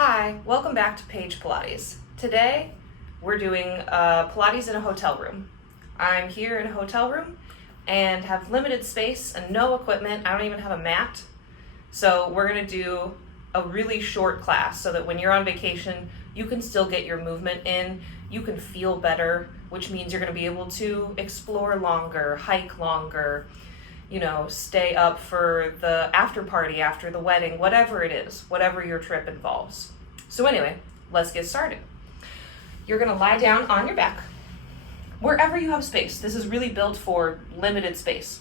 Hi, welcome back to Page Pilates. Today we're doing Pilates in a hotel room. I'm here in a hotel room and have limited space and no equipment. I don't even have a mat. So we're going to do a really short class so that when you're on vacation, you can still get your movement in. You can feel better, which means you're going to be able to explore longer, hike longer, stay up for the after party, after the wedding, whatever it is, whatever your trip involves. So anyway, let's get started. You're gonna lie down on your back, wherever you have space. This is really built for limited space.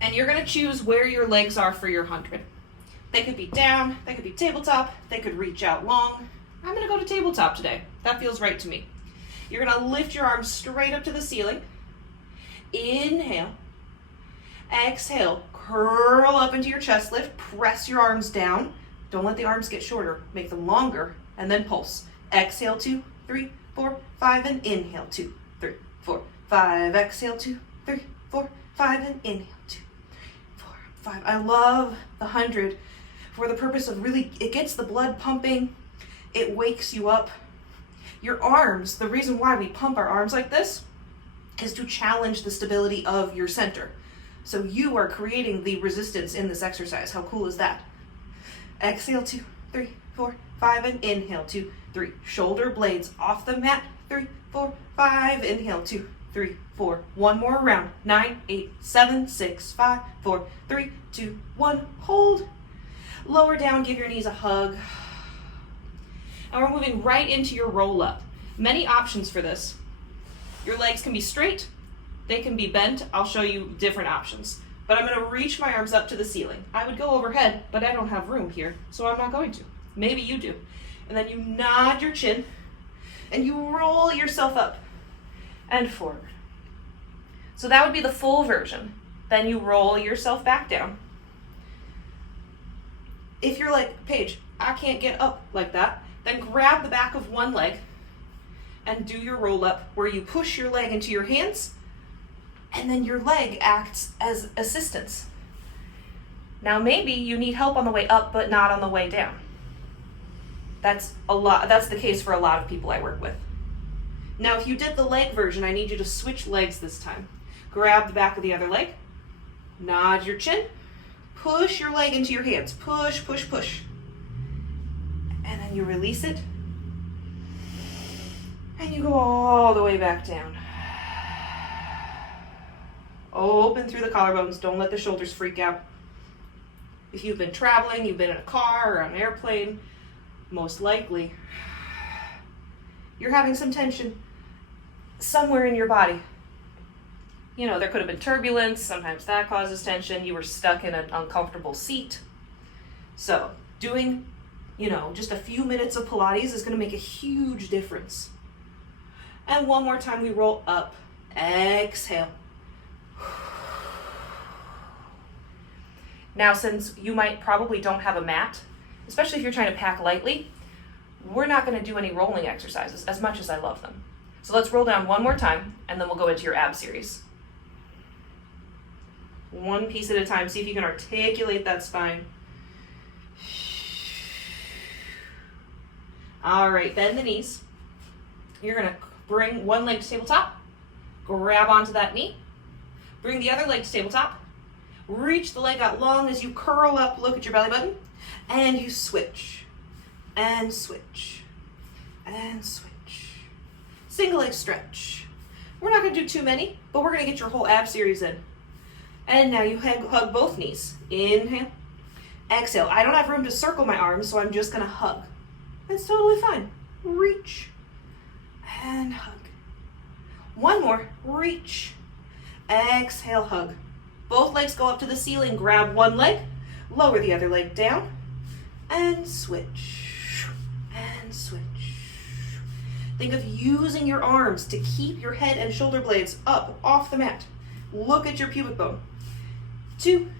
And you're gonna choose where your legs are for your 100. They could be down, they could be tabletop, they could reach out long. I'm gonna go to tabletop today. That feels right to me. You're gonna lift your arms straight up to the ceiling. Inhale, exhale, curl up into your chest lift, press your arms down. Don't let the arms get shorter, make them longer, and then pulse. Exhale, 2, 3, 4, 5, and inhale, 2, 3, 4, 5. Exhale, 2, 3, 4, 5, and inhale, 2, 4, 5. I love the 100 for the purpose of it gets the blood pumping, it wakes you up. Your arms, the reason why we pump our arms like this is to challenge the stability of your center. So you are creating the resistance in this exercise. How cool is that? Exhale, 2, 3, 4, 5, and inhale, 2, 3. Shoulder blades off the mat, 3, 4, 5. Inhale, 2, 3, 4. One more round, 9, 8, 7, 6, 5, 4, 3, 2, 1. Hold. Lower down, give your knees a hug. And we're moving right into your roll up. Many options for this. Your legs can be straight, they can be bent. I'll show you different options. But I'm gonna reach my arms up to the ceiling. I would go overhead, but I don't have room here, so I'm not going to. Maybe you do. And then you nod your chin, and you roll yourself up and forward. So that would be the full version. Then you roll yourself back down. If you're like, Paige, I can't get up like that, then grab the back of one leg and do your roll up where you push your leg into your hands and then your leg acts as assistance. Now maybe you need help on the way up but not on the way down. That's the case for a lot of people I work with. Now if you did the leg version, I need you to switch legs this time. Grab the back of the other leg, nod your chin, push your leg into your hands. Push, push, push. And then you release it. And you go all the way back down. Open through the collarbones. Don't let the shoulders freak out. If you've been traveling, you've been in a car or on an airplane, most likely you're having some tension somewhere in your body. There could have been turbulence. Sometimes that causes tension. You were stuck in an uncomfortable seat. So doing, just a few minutes of Pilates is going to make a huge difference. And one more time, we roll up. Exhale. Now, since you probably don't have a mat, especially if you're trying to pack lightly, we're not going to do any rolling exercises as much as I love them. So let's roll down one more time, and then we'll go into your ab series. One piece at a time. See if you can articulate that spine. All right, bend the knees. You're going to bring one leg to tabletop, grab onto that knee, bring the other leg to tabletop, reach the leg out long as you curl up, look at your belly button, and you switch, and switch, and switch. Single leg stretch. We're not going to do too many, but we're going to get your whole ab series in. And now you hug both knees. Inhale, exhale. I don't have room to circle my arms, so I'm just going to hug. That's totally fine. Reach and hug. One more, reach, exhale, hug. Both legs go up to the ceiling, grab one leg, lower the other leg down, and switch, and switch. Think of using your arms to keep your head and shoulder blades up off the mat. Look at your pubic bone. 2,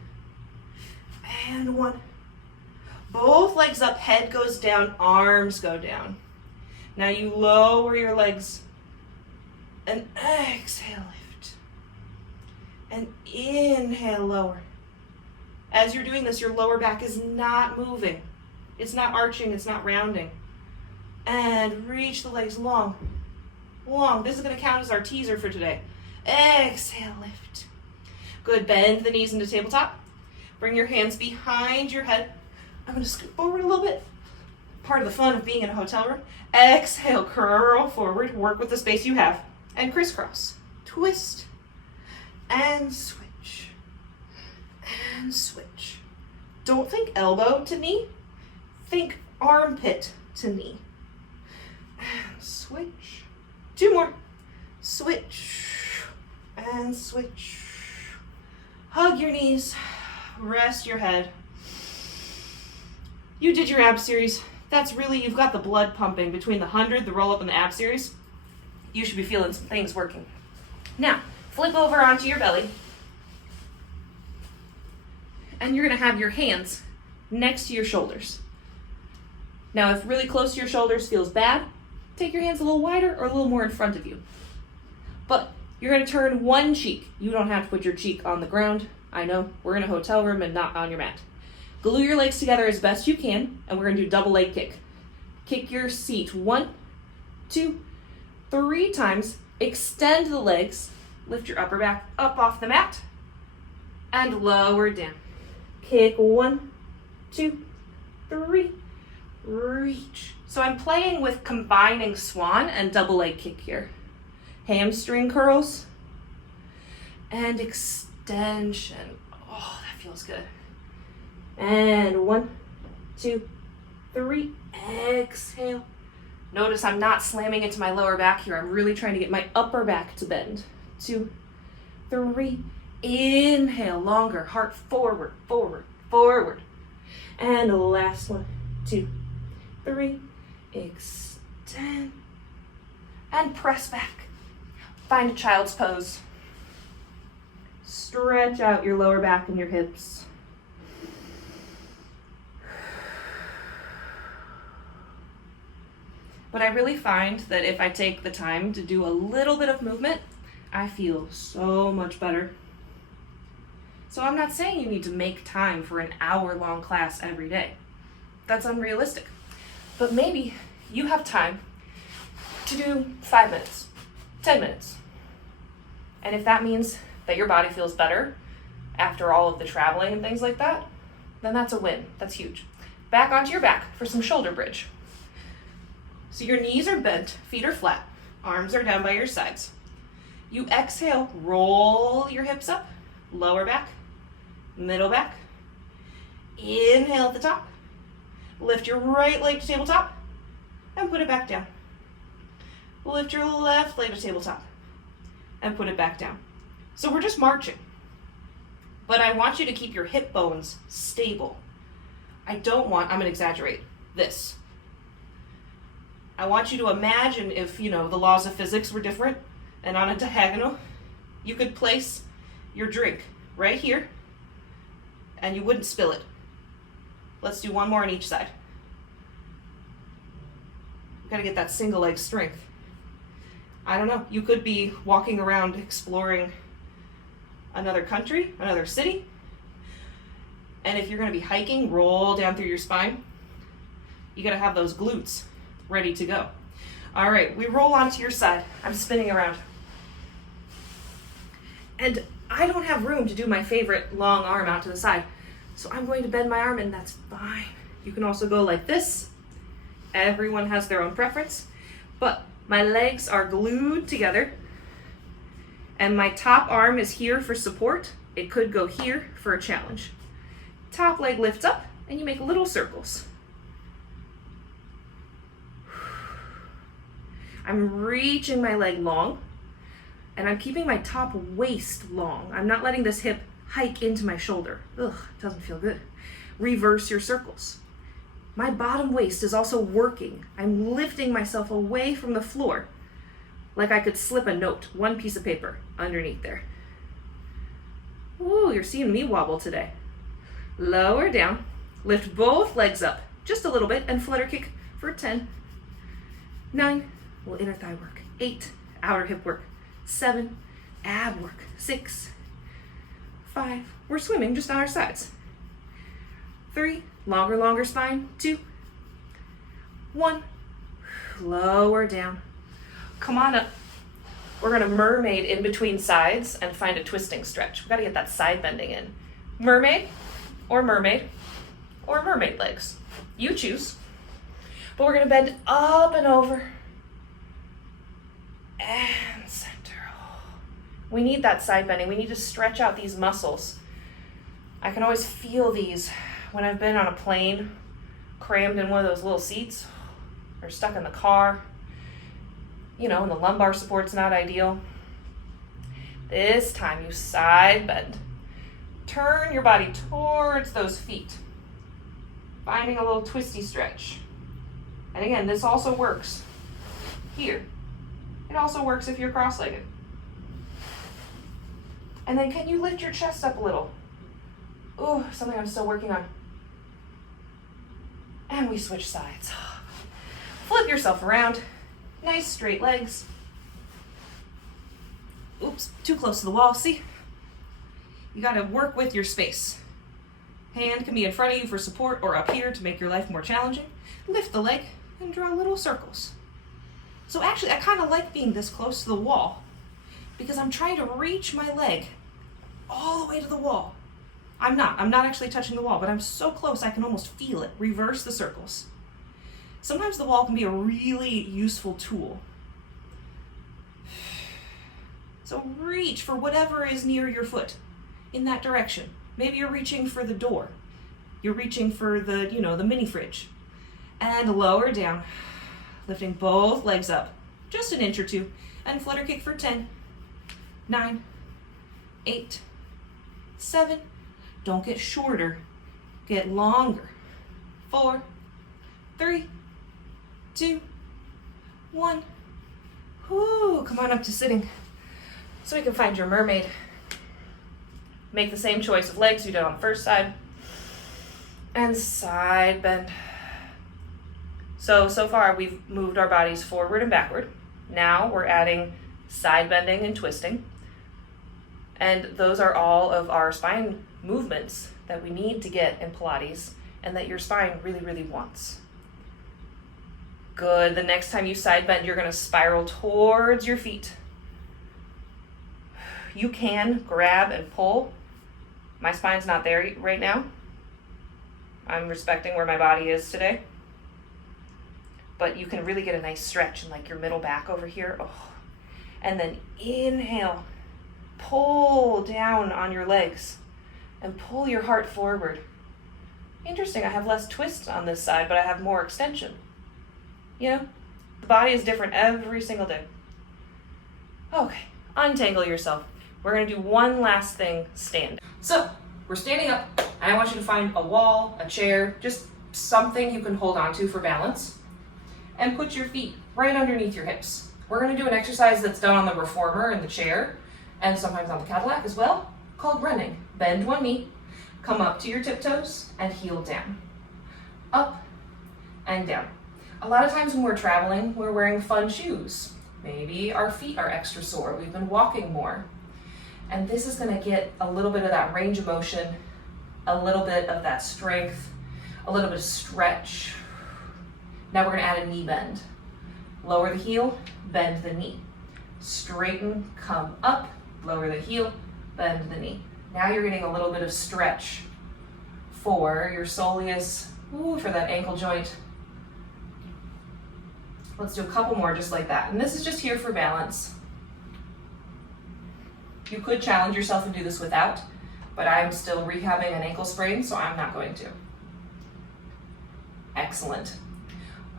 and 1. Both legs up, head goes down, arms go down. Now you lower your legs and exhale, lift. And inhale, lower. As you're doing this, your lower back is not moving. It's not arching, it's not rounding. And reach the legs long, long. This is gonna count as our teaser for today. Exhale, lift. Good, bend the knees into tabletop. Bring your hands behind your head. I'm gonna scoot forward a little bit. Part of the fun of being in a hotel room. Exhale, curl forward, work with the space you have. And crisscross, twist, and switch, and switch. Don't think elbow to knee, think armpit to knee. And switch. 2 more. Switch, and switch. Hug your knees, rest your head. You did your ab series. That's really, you've got the blood pumping between the 100, the roll up, and the ab series. You should be feeling some things working. Now, flip over onto your belly. And you're gonna have your hands next to your shoulders. Now, if really close to your shoulders feels bad, take your hands a little wider or a little more in front of you. But you're gonna turn one cheek. You don't have to put your cheek on the ground. I know, we're in a hotel room and not on your mat. Glue your legs together as best you can, and we're gonna do double leg kick. Kick your seat 1, 2, 3 times. Extend the legs. Lift your upper back up off the mat and lower down. Kick 1, 2, 3, reach. So I'm playing with combining swan and double leg kick here. Hamstring curls and extension. Oh, that feels good. And 1, 2, 3, exhale. Notice I'm not slamming into my lower back here. I'm really trying to get my upper back to bend. 2, 3, inhale, longer, heart forward, forward, forward. And the last 1, 2, 3, extend. And press back. Find a child's pose. Stretch out your lower back and your hips. But I really find that if I take the time to do a little bit of movement, I feel so much better. So I'm not saying you need to make time for an hour-long class every day. That's unrealistic. But maybe you have time to do 5 minutes, 10 minutes. And if that means that your body feels better after all of the traveling and things like that, then that's a win. That's huge. Back onto your back for some shoulder bridge. So your knees are bent, feet are flat, arms are down by your sides. You exhale, roll your hips up, lower back, middle back. Inhale at the top. Lift your right leg to tabletop and put it back down. Lift your left leg to tabletop and put it back down. So we're just marching. But I want you to keep your hip bones stable. I'm gonna exaggerate this. I want you to imagine if, the laws of physics were different, and on a diagonal, you could place your drink right here, and you wouldn't spill it. Let's do one more on each side. We've got to get that single leg strength. I don't know, you could be walking around exploring another country, another city, and if you're going to be hiking, roll down through your spine. You got to have those glutes ready to go. All right, we roll onto your side. I'm spinning around. And I don't have room to do my favorite long arm out to the side. So I'm going to bend my arm, and that's fine. You can also go like this. Everyone has their own preference. But my legs are glued together. And my top arm is here for support. It could go here for a challenge. Top leg lifts up, and you make little circles. I'm reaching my leg long, and I'm keeping my top waist long. I'm not letting this hip hike into my shoulder. Ugh, doesn't feel good. Reverse your circles. My bottom waist is also working. I'm lifting myself away from the floor, like I could slip a note, one piece of paper underneath there. Ooh, you're seeing me wobble today. Lower down, lift both legs up just a little bit, and flutter kick for 10, 9, inner thigh work, 8, outer hip work, 7, ab work, 6, 5, we're swimming just on our sides, 3, longer spine, 2, 1. Lower down. Come on up. We're gonna mermaid in between sides and find a twisting stretch. We gotta get that side bending in. Mermaid or mermaid or mermaid legs. You choose. But we're gonna bend up and over and center. We need that side bending. We need to stretch out these muscles. I can always feel these when I've been on a plane, crammed in one of those little seats, or stuck in the car. You know, and the lumbar support's not ideal. This time you side bend. Turn your body towards those feet, finding a little twisty stretch. And again, this also works here. It also works if you're cross-legged. And then can you lift your chest up a little? Ooh, something I'm still working on. And we switch sides. Flip yourself around. Nice straight legs. Oops, too close to the wall, see? You gotta work with your space. Hand can be in front of you for support or up here to make your life more challenging. Lift the leg and draw little circles. So actually, I kind of like being this close to the wall because I'm trying to reach my leg all the way to the wall. I'm not actually touching the wall, but I'm so close I can almost feel it. Reverse the circles. Sometimes the wall can be a really useful tool. So reach for whatever is near your foot in that direction. Maybe you're reaching for the door. You're reaching for the, the mini fridge. And lower down, lifting both legs up just an inch or two, and flutter kick for 10, 9, 8, 7. Don't get shorter, get longer. 4, 3, 2, 1. Whoo, come on up to sitting so we can find your mermaid. Make the same choice of legs you did on the first side. And side bend. So far we've moved our bodies forward and backward. Now we're adding side bending and twisting. And those are all of our spine movements that we need to get in Pilates and that your spine really, really wants. Good. The next time you side bend, you're going to spiral towards your feet. You can grab and pull. My spine's not there right now. I'm respecting where my body is today. But you can really get a nice stretch in like your middle back over here. Oh. And then inhale. Pull down on your legs and pull your heart forward. Interesting, I have less twist on this side, but I have more extension. You know, the body is different every single day. Okay, untangle yourself. We're gonna do one last thing, stand. So, we're standing up, and I want you to find a wall, a chair, just something you can hold onto for balance, and put your feet right underneath your hips. We're gonna do an exercise that's done on the reformer in the chair, and sometimes on the Cadillac as well, called running. Bend one knee, come up to your tiptoes, and heel down. Up and down. A lot of times when we're traveling, we're wearing fun shoes. Maybe our feet are extra sore, we've been walking more. And this is gonna get a little bit of that range of motion, a little bit of that strength, a little bit of stretch. Now we're gonna add a knee bend. Lower the heel, bend the knee. Straighten, come up, lower the heel, bend the knee. Now you're getting a little bit of stretch for your soleus, for that ankle joint. Let's do a couple more just like that. And this is just here for balance. You could challenge yourself and do this without, but I'm still rehabbing an ankle sprain, so I'm not going to. Excellent.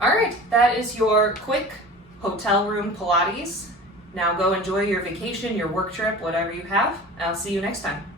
All right, that is your quick hotel room Pilates. Now go enjoy your vacation, your work trip, whatever you have, and I'll see you next time.